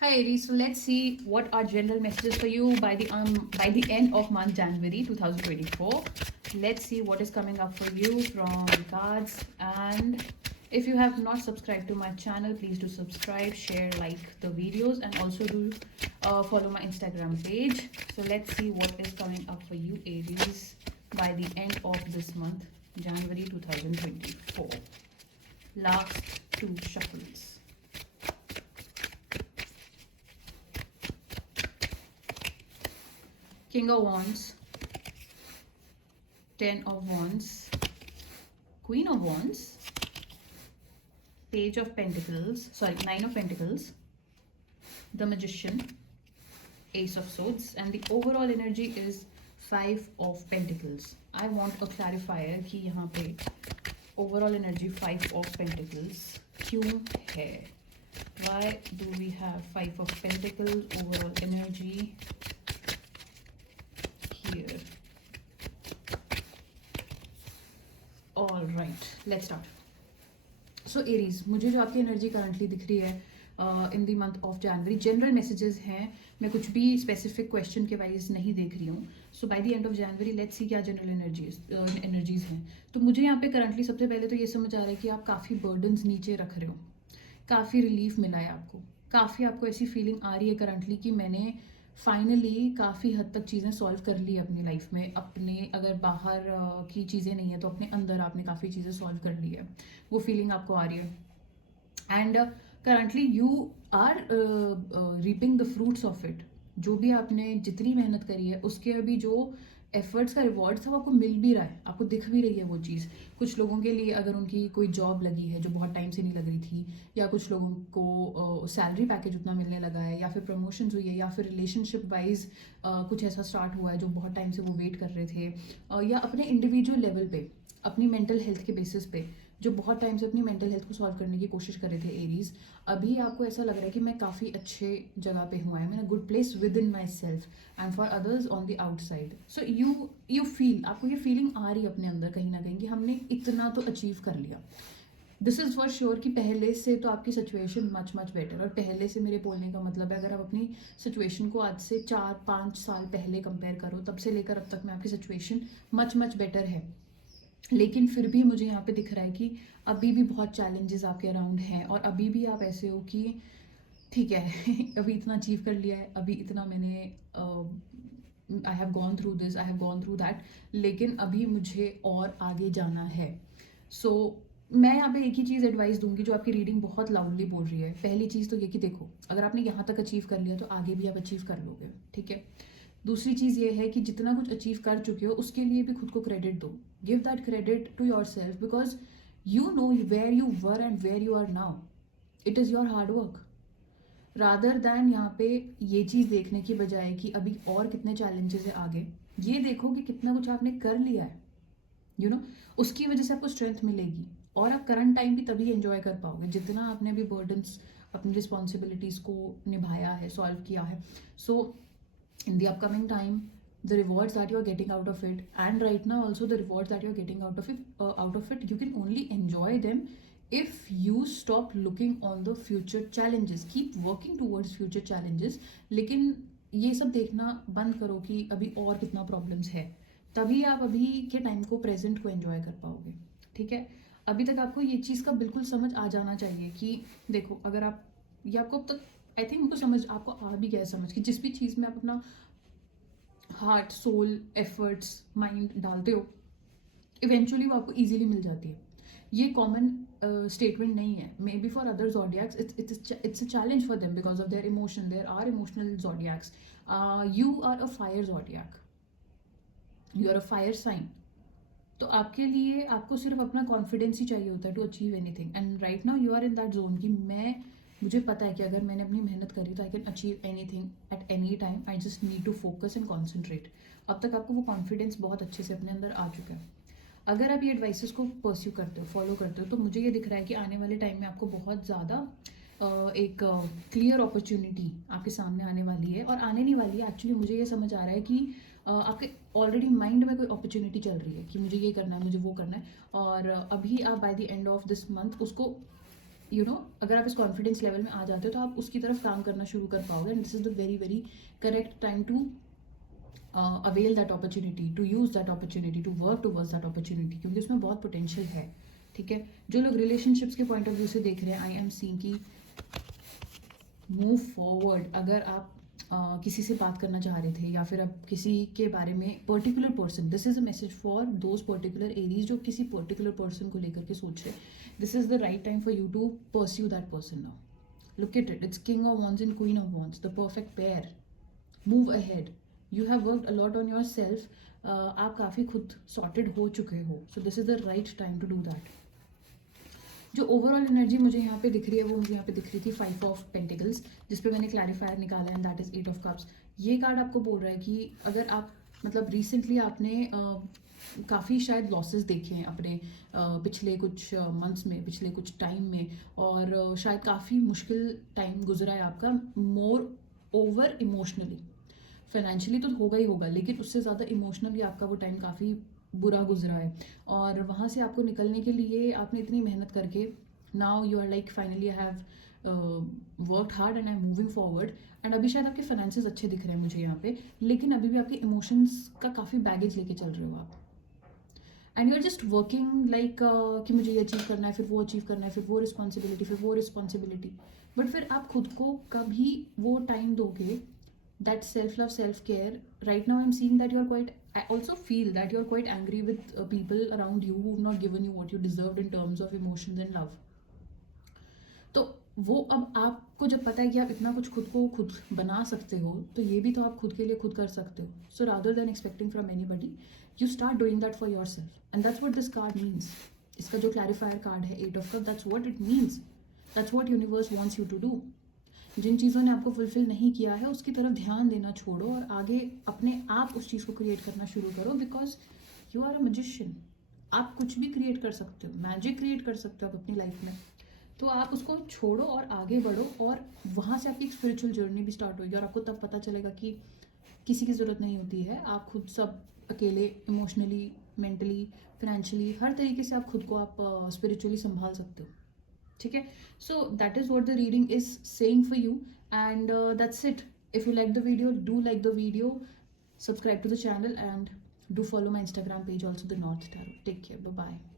Hi Aries, so let's see what are general messages for you by the end of month January 2024. Let's see what is coming up for you from the cards. And if you have not subscribed to my channel, please do subscribe, share, like the videos, and also do follow my Instagram page. So let's see what is coming up for you Aries by the end of this month January 2024. Last two shuffles. King of Wands, Ten of Wands, Queen of Wands, Page of Pentacles, sorry, Nine of Pentacles, the Magician, Ace of Swords, and the overall energy is Five of Pentacles. I want a clarifier कि यहाँ पे overall energy Five of Pentacles क्यों है? Why do we have Five of Pentacles overall energy here? All right, let's start. So Aries, मुझे जो आपकी energy currently दिख रही है in the month of January, general messages हैं. मैं कुछ भी स्पेसिफिक क्वेश्चन के वाइज नहीं देख रही हूँ. So by the end of January let's see क्या जनरल एनर्जीज हैं. तो मुझे यहाँ पे करंटली सबसे पहले तो ये समझ आ रहा है कि आप काफ़ी बर्डन्स नीचे रख रहे हो, काफ़ी रिलीफ मिला है आपको, काफ़ी आपको ऐसी फीलिंग आ रही है करंटली कि मैंने फाइनली काफ़ी हद तक चीज़ें सॉल्व कर ली अपनी लाइफ में. अपने अगर बाहर की चीज़ें नहीं है तो अपने अंदर आपने काफ़ी चीज़ें सॉल्व कर ली है. वो फीलिंग आपको आ रही है. And currently you are reaping the fruits of it. जो भी आपने जितनी मेहनत करी है उसके अभी जो एफर्ट्स का रिवॉर्ड था वो आपको मिल भी रहा है, आपको दिख भी रही है वो चीज़. कुछ लोगों के लिए अगर उनकी कोई जॉब लगी है जो बहुत टाइम से नहीं लग रही थी, या कुछ लोगों को सैलरी पैकेज उतना मिलने लगा है, या फिर प्रमोशंस हुई है, या फिर रिलेशनशिप वाइज कुछ ऐसा स्टार्ट हुआ है जो बहुत टाइम से वो वेट कर रहे थे, या अपने इंडिविजुअल लेवल पे अपनी मेंटल हेल्थ के बेसिस पे जो बहुत टाइम से अपनी मेंटल हेल्थ को सॉल्व करने की कोशिश कर रहे थे एरीज. अभी आपको ऐसा लग रहा है कि मैं काफ़ी अच्छे जगह पे हूँ, I am in a good place with in my self and for others on the outside. So you feel, आपको ये फीलिंग आ रही है अपने अंदर कहीं ना कहीं कि हमने इतना तो अचीव कर लिया. दिस इज़ फॉर श्योर कि पहले से तो आपकी सिचुएशन मच मच बेटर. और पहले से मेरे बोलने का मतलब है अगर आप अपनी सिचुएशन को आज से 4-5 साल पहले कंपेयर करो, तब से लेकर अब तक में आपकी सिचुएशन मच मच बेटर है. लेकिन फिर भी मुझे यहाँ पे दिख रहा है कि अभी भी बहुत चैलेंजेस आपके अराउंड हैं, और अभी भी आप ऐसे हो कि ठीक है अभी इतना अचीव कर लिया है, अभी इतना मैंने I have gone through this, I have gone through that, लेकिन अभी मुझे और आगे जाना है. सो मैं यहाँ पे एक ही चीज़ एडवाइस दूंगी जो आपकी रीडिंग बहुत लाउडली बोल रही है. पहली चीज़ तो ये कि देखो, अगर आपने यहाँ तक अचीव कर लिया तो आगे भी आप अचीव कर लोगे, ठीक है. दूसरी चीज़ ये है कि जितना कुछ अचीव कर चुके हो उसके लिए भी खुद को क्रेडिट दो. Give that credit to yourself because you know where you were and where you are now. It is your hard work. Rather than यहाँ पे ये चीज़ देखने की बजाय कि अभी और कितने चैलेंजेस है आगे, ये देखो कि कितना कुछ आपने कर लिया है. यू नो, उसकी वजह से आपको स्ट्रेंथ मिलेगी और आप करंट टाइम भी तभी एंजॉय कर पाओगे जितना आपने अभी बर्डन्स, अपनी रिस्पॉन्सिबिलिटीज़ को निभाया है, सॉल्व किया है. सो in the upcoming time, the rewards that you are getting out of it, and right now also the rewards that you are getting out of it, you can only enjoy them if you stop looking on the future challenges. Keep working towards future challenges, लेकिन ये सब देखना बंद करो कि अभी और कितना प्रॉब्लम्स है. तभी आप अभी के टाइम को, प्रेजेंट को एंजॉय कर पाओगे, ठीक है. अभी तक आपको ये चीज़ का बिल्कुल समझ आ जाना चाहिए कि देखो, अगर आप ये आपको अब तक आई थिंक उनको समझ आपको आ भी गया है समझ कि जिस भी चीज़ में आप अपना हार्ट, सोल, एफर्ट्स, माइंड डालते हो इवेंचुअली वो आपको इजीली मिल जाती है. ये कॉमन स्टेटमेंट नहीं है. Maybe for other zodiacs it's a challenge for them because of their emotion. There are emotional zodiacs. You are a fire zodiac, you are a fire sign. तो आपके लिए आपको सिर्फ अपना कॉन्फिडेंस ही चाहिए होता है to achieve anything. And right now you are in that zone कि मुझे पता है कि अगर मैंने अपनी मेहनत करी तो I can achieve anything at any time. I just need to focus and concentrate. अब तक आपको वो कॉन्फिडेंस बहुत अच्छे से अपने अंदर आ चुका है. अगर आप ये एडवाइसेस को परस्यू करते हो, फॉलो करते हो, तो मुझे ये दिख रहा है कि आने वाले टाइम में आपको बहुत ज़्यादा एक क्लियर अपॉर्चुनिटी आपके सामने आने वाली है. और आने नहीं वाली है एक्चुअली, मुझे ये समझ आ रहा है कि आपके ऑलरेडी माइंड में कोई अपॉर्चुनिटी चल रही है कि मुझे ये करना है, मुझे वो करना है. और अभी आप bye the end of this month उसको अगर आप इस कॉन्फिडेंस लेवल में आ जाते हो तो आप उसकी तरफ काम करना शुरू कर पाओगे, and this is the very very correct time to avail that opportunity, to use that opportunity, to work towards that opportunity, क्योंकि उसमें बहुत पोटेंशियल है. ठीक है, जो लोग रिलेशनशिप्स के पॉइंट ऑफ व्यू से देख रहे हैं, आई एम सीइंग की मूव फॉरवर्ड. अगर आप किसी से बात करना चाह रहे थे, या फिर आप किसी के बारे में particular person, this is a message for those particular Aries जो किसी पर्टिकुलर पर्सन को लेकर के सोच रहे. This is the right time for you to pursue that person now. Look at it, it's king of wands and queen of wands, the perfect pair. Move ahead, you have worked a lot on yourself. आप काफ़ी खुद sorted हो चुके हो, so this is the right time to do that. जो overall energy मुझे यहाँ पे दिख रही है, वो मुझे यहाँ पे दिख रही थी 5 ऑफ पेंटिकल्स, जिस पे मैंने क्लैरिफायर निकाला है, दैट इज 8 ऑफ कप्स. ये कार्ड आपको बोल रहा है कि अगर आप मतलब रिसेंटली आपने काफ़ी शायद लॉसेस देखे हैं अपने पिछले कुछ मंथ्स में, पिछले कुछ टाइम में, और शायद काफ़ी मुश्किल टाइम गुजरा है आपका, मोर ओवर इमोशनली. फाइनेंशियली तो होगा ही होगा, लेकिन उससे ज़्यादा इमोशनली आपका वो टाइम काफ़ी बुरा गुजरा है. और वहाँ से आपको निकलने के लिए आपने इतनी मेहनत करके, now you are like finally I have worked hard and I am moving forward. And अभी शायद आपके फाइनेंसेस अच्छे दिख रहे हैं मुझे यहाँ पे, लेकिन अभी भी आपके इमोशंस का काफ़ी बैगेज लेके चल रहे हो आप. And you are just working like कि मुझे ये अचीव करना है, फिर वो अचीव करना है, फिर वो रिस्पॉन्सिबिलिटी, फिर वो रिस्पॉन्सिबिलिटी. बट फिर आप खुद को कभी वो टाइम दोगे, that self-love, self-care. Right now I'm seeing that you're quite, I also feel that you're quite angry with people around you who've not given you what you deserved in terms of emotions and love. तो वो अब आपको जब पता है कि आप इतना कुछ खुद को खुद बना सकते हो, तो ये भी तो आप खुद के लिए खुद कर सकते हो. So rather than expecting from anybody, you start doing that for yourself, and that's what this card means. इसका जो क्लैरिफायर कार्ड है 8 of cup, that's what it means, that's what universe wants you to do. जिन चीज़ों ने आपको fulfil नहीं किया है उसकी तरफ ध्यान देना छोड़ो, और आगे अपने आप उस चीज़ को क्रिएट करना शुरू करो, because you are a magician. आप कुछ भी क्रिएट कर सकते हो, मैजिक क्रिएट कर सकते हो आप अपनी लाइफ में. तो आप उसको छोड़ो और आगे बढ़ो, और वहाँ से आपकी एक स्पिरिचुअल जर्नी भी स्टार्ट होगी, और आपको तब पता चलेगा कि किसी की ज़रूरत नहीं होती है. आप खुद सब अकेले इमोशनली, मेंटली, फाइनेंशियली, हर तरीके से आप खुद को आप स्पिरिचुअली संभाल सकते हो. ठीक है, so that is what the reading is saying for you, and that's it. If you like the video, do like the video, subscribe to the channel, and do follow my Instagram page also, the North Tarot. Take care, bye bye.